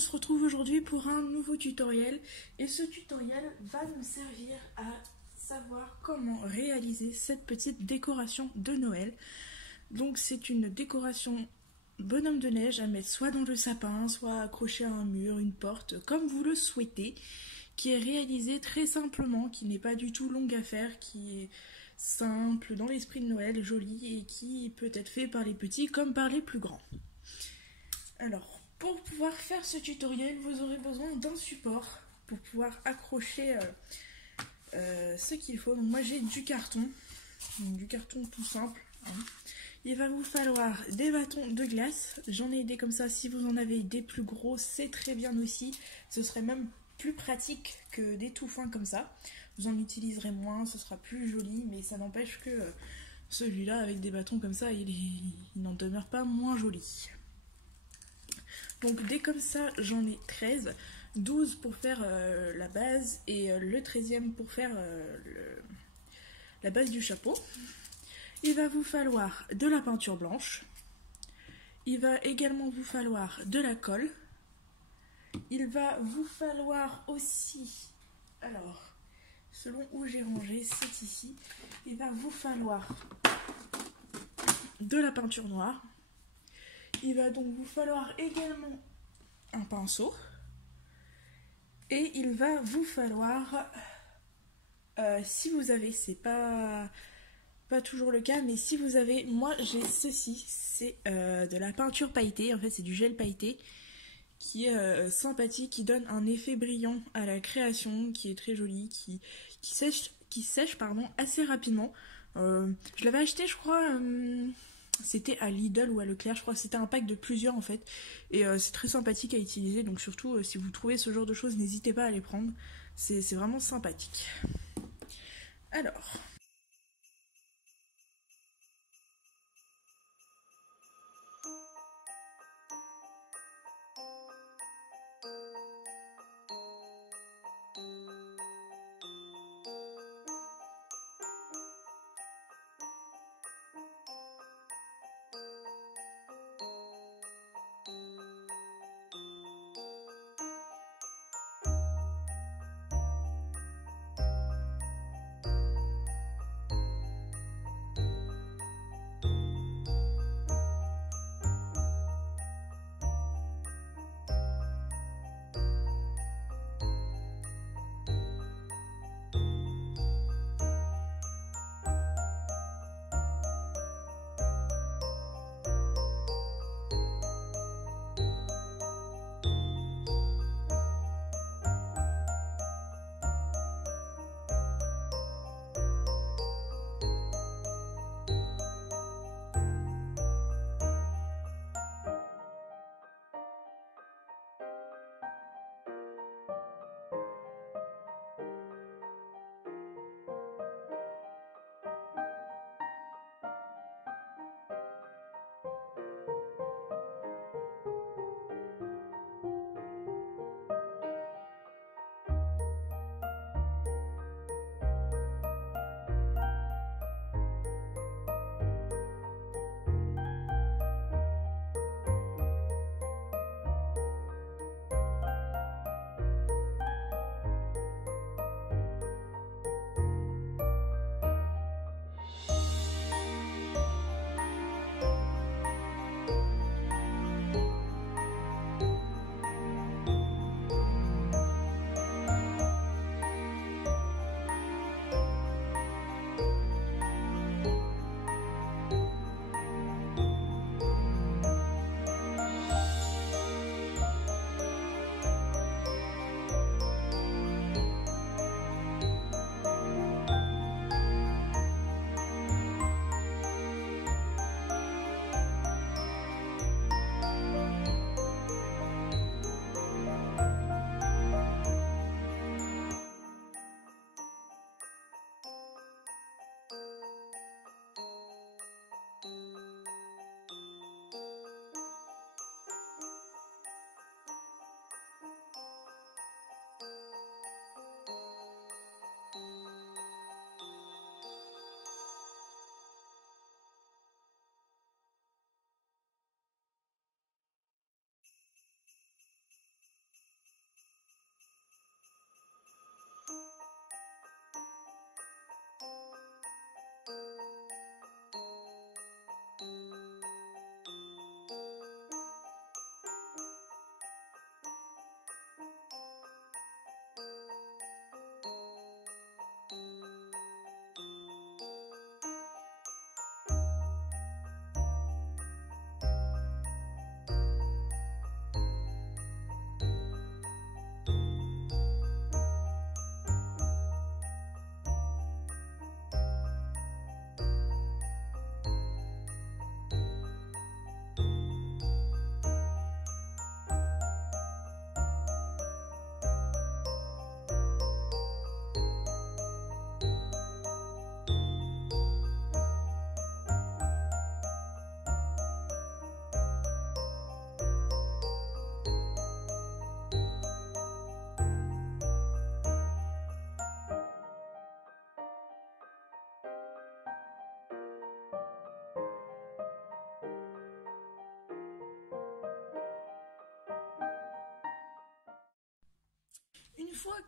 se retrouve aujourd'hui pour un nouveau tutoriel et ce tutoriel va nous servir à savoir comment réaliser cette petite décoration de Noël. Donc c'est une décoration bonhomme de neige à mettre soit dans le sapin, soit accrochée à un mur, une porte, comme vous le souhaitez, qui est réalisée très simplement, qui n'est pas du tout longue à faire, qui est simple, dans l'esprit de Noël, joli et qui peut être fait par les petits comme par les plus grands. Alors, pour pouvoir faire ce tutoriel, vous aurez besoin d'un support pour pouvoir accrocher ce qu'il faut. Donc moi j'ai du carton tout simple. Hein. Il va vous falloir des bâtons de glace. J'en ai des comme ça. Si vous en avez des plus gros, c'est très bien aussi. Ce serait même plus pratique que des tout fins comme ça. Vous en utiliserez moins, ce sera plus joli, mais ça n'empêche que celui-là avec des bâtons comme ça, il n'en demeure pas moins joli. Donc dès comme ça, j'en ai 13, 12 pour faire la base et le 13e pour faire la base du chapeau. Il va vous falloir de la peinture blanche. Il va également vous falloir de la colle. Il va vous falloir aussi, alors, selon où j'ai rangé, c'est ici. Il va vous falloir de la peinture noire. Il va donc vous falloir également un pinceau. Et il va vous falloir, si vous avez, c'est pas toujours le cas, mais si vous avez, moi j'ai ceci, c'est de la peinture pailletée, en fait c'est du gel pailleté, qui est sympathique, qui donne un effet brillant à la création, qui est très joli, qui sèche assez rapidement. Je l'avais acheté, je crois, c'était à Lidl ou à Leclerc, je crois que c'était un pack de plusieurs en fait, et c'est très sympathique à utiliser, donc surtout si vous trouvez ce genre de choses, n'hésitez pas à les prendre, c'est vraiment sympathique. Alors...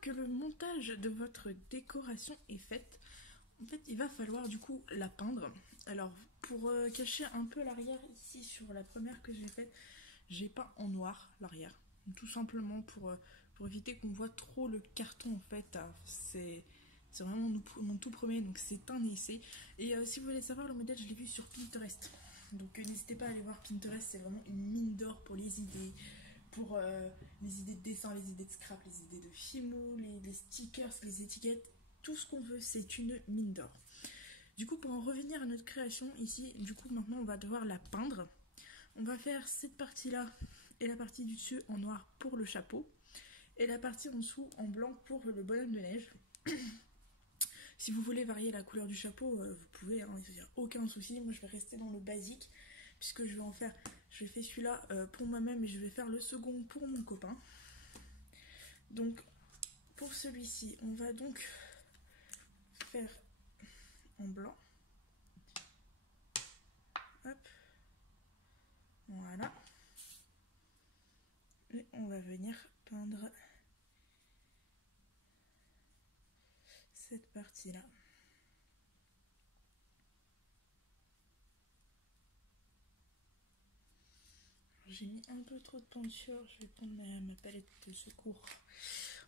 que le montage de votre décoration est fait, en fait, il va falloir du coup la peindre. Alors, pour cacher un peu l'arrière, ici sur la première que j'ai faite, j'ai peint en noir l'arrière. Tout simplement pour éviter qu'on voit trop le carton en fait. C'est vraiment mon tout premier, donc c'est un essai. Et si vous voulez savoir, le modèle, je l'ai vu sur Pinterest. Donc n'hésitez pas à aller voir Pinterest, c'est vraiment une mine d'or pour les idées. Pour les idées de dessin, les idées de scrap, les idées de Fimo, les stickers, les étiquettes, tout ce qu'on veut, c'est une mine d'or. Du coup, pour en revenir à notre création, ici, du coup, maintenant, on va devoir la peindre. On va faire cette partie-là et la partie du dessus en noir pour le chapeau. Et la partie en dessous en blanc pour le bonhomme de neige. Si vous voulez varier la couleur du chapeau, vous pouvez, hein, il n'y a aucun souci. Moi, je vais rester dans le basique, puisque je vais en faire... Je fais celui-là pour moi-même et je vais faire le second pour mon copain. Donc, pour celui-ci, on va donc faire en blanc. Hop. Voilà. Et on va venir peindre cette partie-là. J'ai mis un peu trop de peinture, je vais prendre ma palette de secours.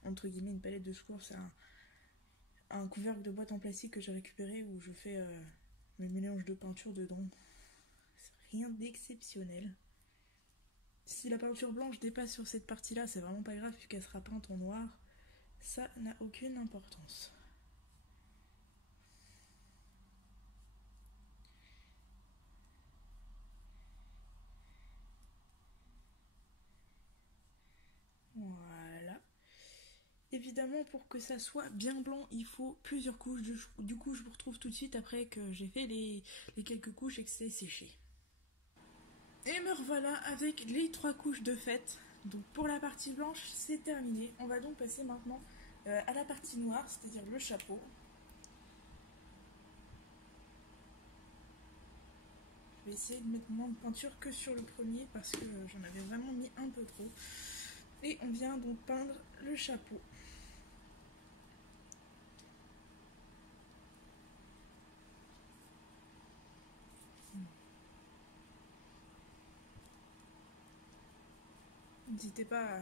Entre guillemets, une palette de secours, c'est un couvercle de boîte en plastique que j'ai récupéré où je fais mes mélanges de peinture dedans. C'est rien d'exceptionnel. Si la peinture blanche dépasse sur cette partie-là, c'est vraiment pas grave puisqu'elle sera peinte en noir. Ça n'a aucune importance. Voilà. Évidemment, pour que ça soit bien blanc, il faut plusieurs couches. Du coup, je vous retrouve tout de suite après que j'ai fait les quelques couches et que c'est séché. Et me revoilà avec les 3 couches de fait. Donc pour la partie blanche, c'est terminé. On va donc passer maintenant à la partie noire, c'est-à-dire le chapeau. Je vais essayer de mettre moins de peinture que sur le premier parce que j'en avais vraiment mis un peu trop. Et on vient donc peindre le chapeau. N'hésitez pas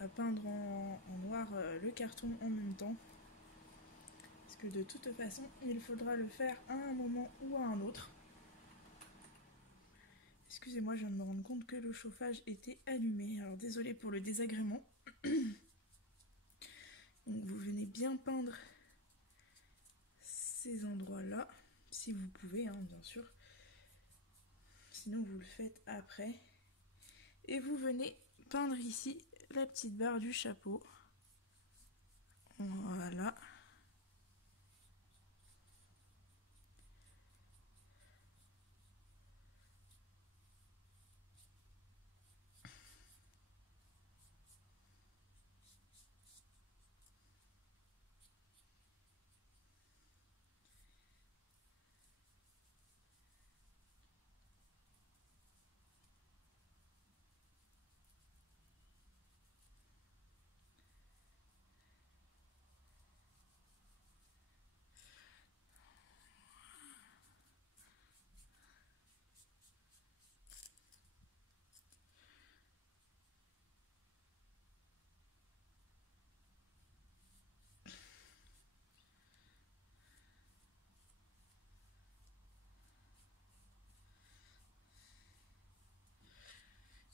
à peindre en noir le carton en même temps. Parce que de toute façon, il faudra le faire à un moment ou à un autre. Excusez-moi, je viens de me rendre compte que le chauffage était allumé. Alors désolé pour le désagrément. Donc vous venez bien peindre ces endroits-là, si vous pouvez, hein, bien sûr. Sinon vous le faites après. Et vous venez peindre ici la petite barre du chapeau. Voilà.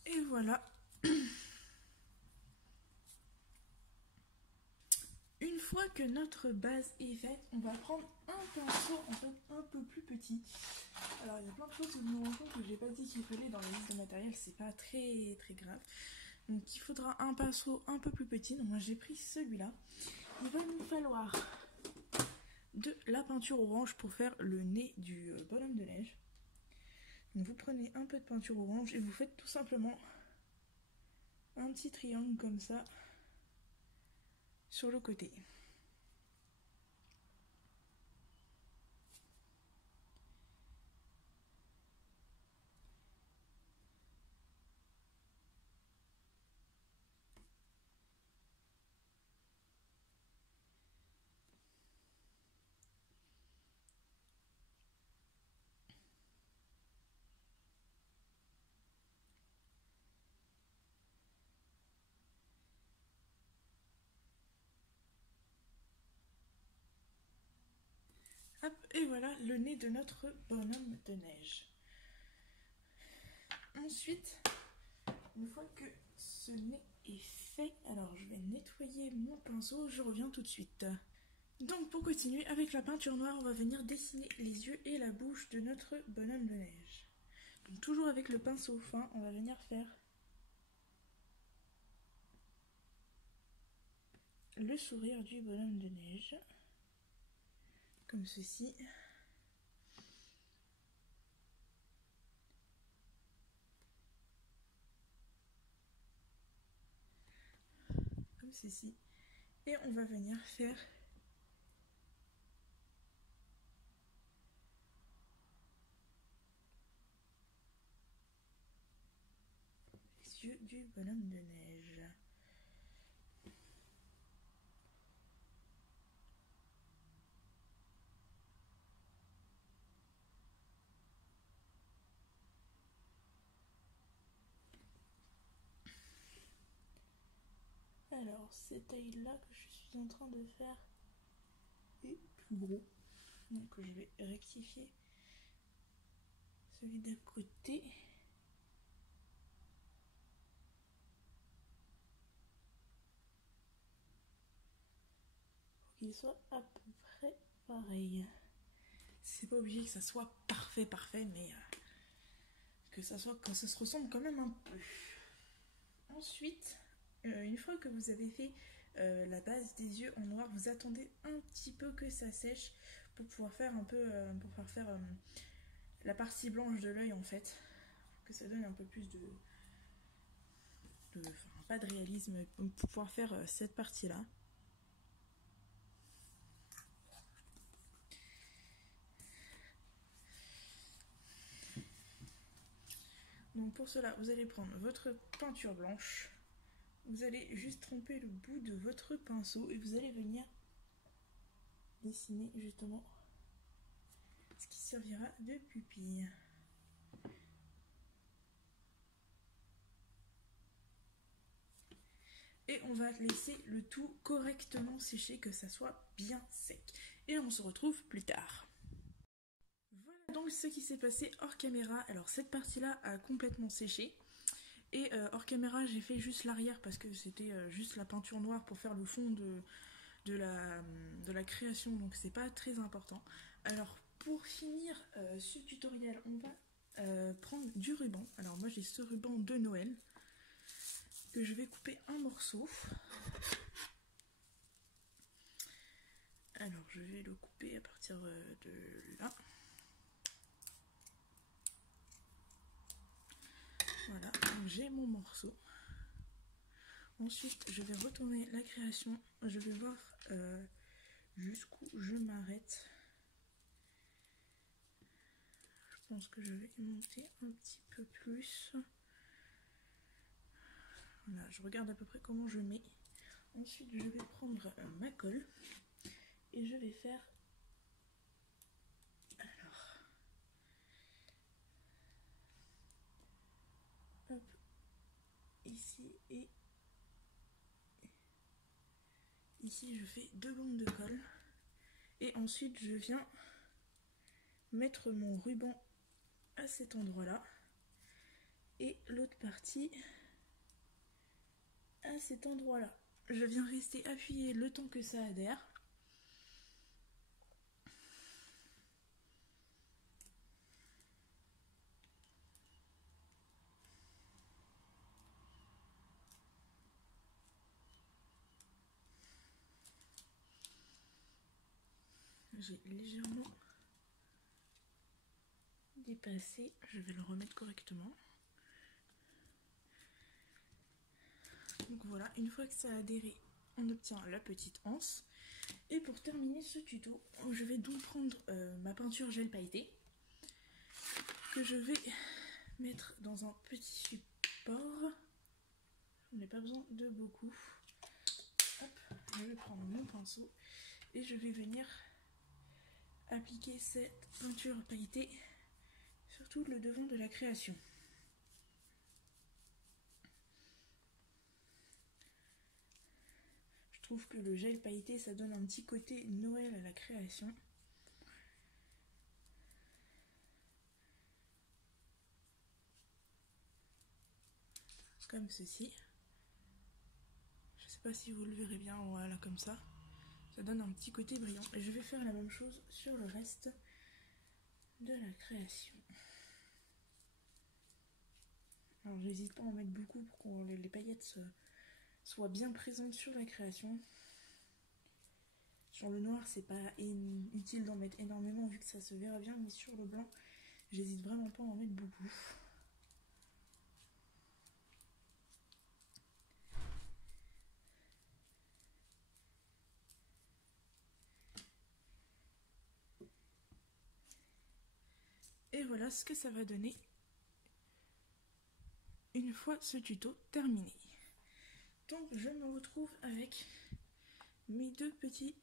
Et voilà. Une fois que notre base est faite, on va prendre un pinceau en fait un peu plus petit. Alors il y a plein de choses que je me rends compte que j'ai pas dit qu'il fallait dans la liste de matériel, c'est pas très grave. Donc il faudra un pinceau un peu plus petit, donc moi j'ai pris celui-là. Il va nous falloir de la peinture orange pour faire le nez du bonhomme de neige. Donc vous prenez un peu de peinture orange et vous faites tout simplement un petit triangle comme ça sur le côté. Et voilà le nez de notre bonhomme de neige. Ensuite, une fois que ce nez est fait, alors je vais nettoyer mon pinceau, je reviens tout de suite. Donc pour continuer avec la peinture noire, on va venir dessiner les yeux et la bouche de notre bonhomme de neige. Donc toujours avec le pinceau fin, on va venir faire le sourire du bonhomme de neige, comme ceci. Comme ceci. Et on va venir faire les yeux du bonhomme de neige. Alors, cet œil-là que je suis en train de faire est plus gros. Donc je vais rectifier celui d'à côté. Pour qu'il soit à peu près pareil. C'est pas obligé que ça soit parfait, mais que ça se ressemble quand même un peu. Ensuite, une fois que vous avez fait la base des yeux en noir, vous attendez un petit peu que ça sèche pour pouvoir faire un peu, la partie blanche de l'œil en fait, que ça donne un peu plus enfin, pas de réalisme, pour pouvoir faire cette partie là. Donc pour cela, vous allez prendre votre peinture blanche, vous allez juste tremper le bout de votre pinceau et vous allez venir dessiner justement ce qui servira de pupille. Et on va laisser le tout correctement sécher, que ça soit bien sec. Et on se retrouve plus tard. Voilà donc ce qui s'est passé hors caméra. Alors cette partie-là a complètement séché. Et hors caméra, j'ai fait juste l'arrière parce que c'était juste la peinture noire pour faire le fond de la création. Donc c'est pas très important. Alors pour finir ce tutoriel, on va prendre du ruban. Alors moi j'ai ce ruban de Noël que je vais couper un morceau. Alors je vais le couper à partir de là. Voilà, donc j'ai mon morceau. Ensuite je vais retourner la création. Je vais voir jusqu'où je m'arrête. Je pense que je vais monter un petit peu plus. Voilà, je regarde à peu près comment je mets. Ensuite je vais prendre ma colle et je vais faire, alors, hop, ici et ici je fais 2 bandes de colle et ensuite je viens mettre mon ruban à cet endroit là et l'autre partie à cet endroit là. Je viens rester appuyé le temps que ça adhère. J'ai légèrement dépassé, je vais le remettre correctement. Donc voilà, une fois que ça a adhéré, on obtient la petite anse. Et pour terminer ce tuto, je vais donc prendre ma peinture gel pailleté que je vais mettre dans un petit support. Je n'ai pas besoin de beaucoup. Hop, je vais prendre mon pinceau et je vais venir appliquer cette peinture pailletée sur tout le devant de la création. Je trouve que le gel pailleté, ça donne un petit côté Noël à la création. comme ceci. Je sais pas si vous le verrez bien, voilà, comme ça. Ça donne un petit côté brillant. Et je vais faire la même chose sur le reste de la création. Alors j'hésite pas à en mettre beaucoup pour que les paillettes soient bien présentes sur la création. Sur le noir, c'est pas utile d'en mettre énormément vu que ça se verra bien, mais sur le blanc, j'hésite vraiment pas à en mettre beaucoup. Et voilà ce que ça va donner une fois ce tuto terminé. Donc je me retrouve avec mes deux petits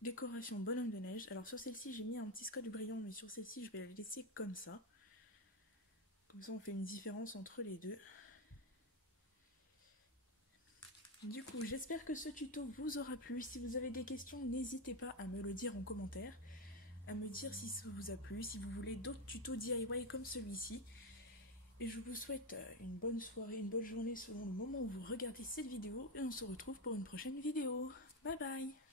décorations bonhomme de neige. Alors sur celle-ci j'ai mis un petit scotch brillant, mais sur celle-ci je vais la laisser comme ça. Comme ça on fait une différence entre les deux. Du coup j'espère que ce tuto vous aura plu. Si vous avez des questions, n'hésitez pas à me le dire en commentaire. À me dire si ça vous a plu, si vous voulez d'autres tutos DIY comme celui-ci. Et je vous souhaite une bonne soirée, une bonne journée selon le moment où vous regardez cette vidéo. Et on se retrouve pour une prochaine vidéo. Bye bye!